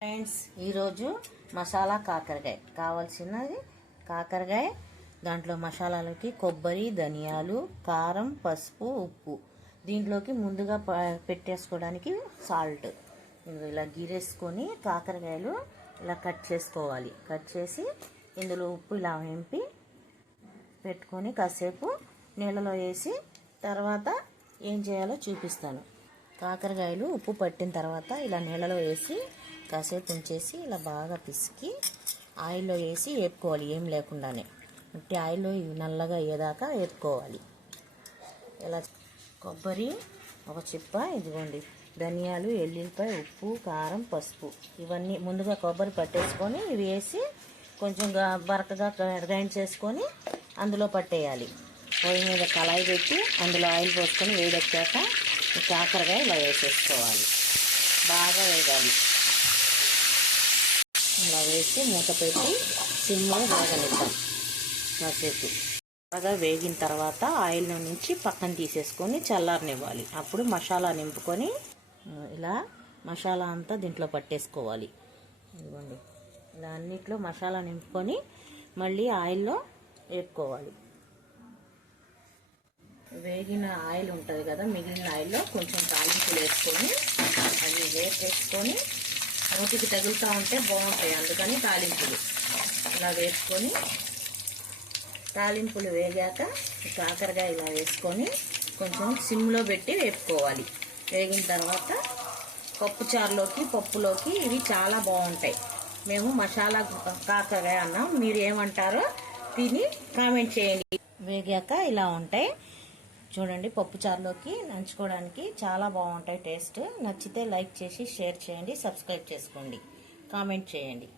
Friends, ఈరోజు మసాలా కాకరకాయ కావాల్సినది కాకరకాయ. దాంట్లో మసాలాలకి కొబ్బరి, ధనియాలు, కారం, పసుపు, ఉప్పు. దీంట్లోకి ముందుగా పెట్టేసుకోవడానికి సాల్ట్. ఇలా గీరేసుకొని కాకరకాయలు ఇలా కట్ చేసుకోవాలి. కట్ చేసి ఇందులో ఉప్పు ఇలా వేంపి పెట్టుకొని కాసేపు నీళ్ళలో వేసి తర్వాత ఏం చేయాలో చూపిస్తాను. కాకరకాయలు ఉప్పు పట్టిన తర్వాత ఇలా నీళ్ళలో వేసి కాసేపు ఉంచేసి ఇలా బాగా పిసికి ఆయిల్లో వేసి వేపుకోవాలి. ఏం లేకుండానే అంటే ఆయిల్లో ఇవి నల్లగా అయ్యేదాకా వేపుకోవాలి. ఇలా కొబ్బరి ఒక చిప్ప, ఇదిగోండి ధనియాలు, ఎల్లుల్లిపాయ, ఉప్పు, కారం, పసుపు ఇవన్నీ ముందుగా కొబ్బరి పట్టేసుకొని ఇవి వేసి కొంచెం బరకగా గ్రైండ్ చేసుకొని అందులో పట్టేయాలి. పొయ్యి మీద కళాయి పెట్టి అందులో ఆయిల్ పోసుకొని వేడెక్కాక కాకరకాయ ఇలా వేసేసుకోవాలి. బాగా వేగాలి. ఇలా వేసి మూత పెట్టి సిమ్లో వేగనిద్దాం కాసేపు. బాగా వేగిన తర్వాత ఆయిల్ నుంచి పక్కన తీసేసుకొని చల్లారనివ్వాలి. అప్పుడు మసాలా నింపుకొని ఇలా మసాలా అంతా దీంట్లో పట్టేసుకోవాలి. ఇదిగోండి ఇలా అన్నిట్లో మసాలా నింపుకొని మళ్ళీ ఆయిల్లో వేపుకోవాలి. వేగిన ఆయిల్ ఉంటుంది కదా, మిగిలిన ఆయిల్లో కొంచెం తాలింపులు వేసుకొని అవి వేసుకొని నోటికి తగులుతూ ఉంటే బాగుంటాయి. అందుకని తాలింపులు ఇలా వేసుకొని తాలింపులు వేగాక కాకరకాయ ఇలా వేసుకొని కొంచెం సిమ్లో పెట్టి వేపుకోవాలి. వేగిన తర్వాత పప్పుచారులోకి, పప్పులోకి ఇవి చాలా బాగుంటాయి. మేము మసాలా కాకరకాయ అన్నాం, మీరు ఏమంటారో తిని కామెంట్ చేయండి. వేగాక ఇలా ఉంటాయి చూడండి. పప్పుచారులోకి నంచుకోవడానికి చాలా బాగుంటాయి. టేస్ట్ నచ్చితే లైక్ చేసి షేర్ చేయండి, సబ్స్క్రైబ్ చేసుకోండి, కామెంట్ చేయండి.